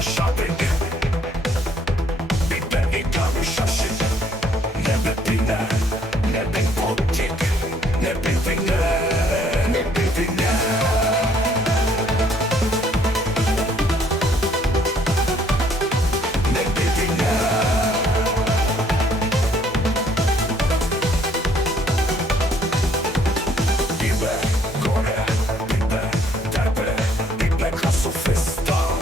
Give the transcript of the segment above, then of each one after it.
Shopping, bir ben ikramı şaşır. Ne beklene, ne ben politik, ne bildiğine, ne bildiğine. Ne bildiğine. Dibe, gore, dibe, tepe, dibe kasufistan.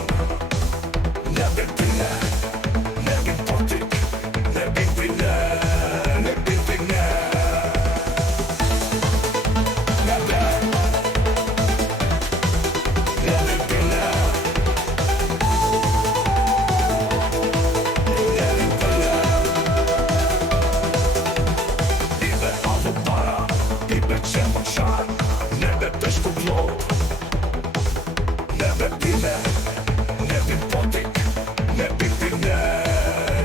Ne bildiğine, ne bin politik, ne bildiğine, ne bildiğine. Ne ben, ne bildiğine, ne bildiğine. Dibe alı para, dibe çemoşan, ne be beş kutlu. Ne bildiğine, ne bin politik, ne bildiğine,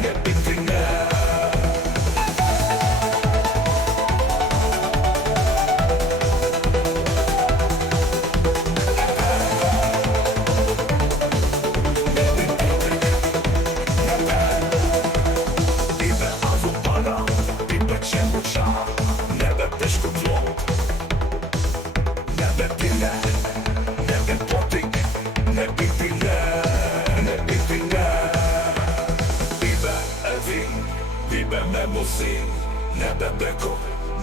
ne bildiğine. Dibe alı para, dibe çemoşan, ne be beş kutlu. Ne bildiğine, ne bin politik, ne bildiğine, ne bildiğine. Dibe evin, dibe memusin, ne be beko,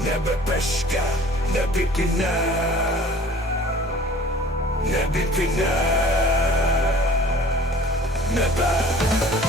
ne be peşke, ne bildiğine, ne bildiğine. Ne ben.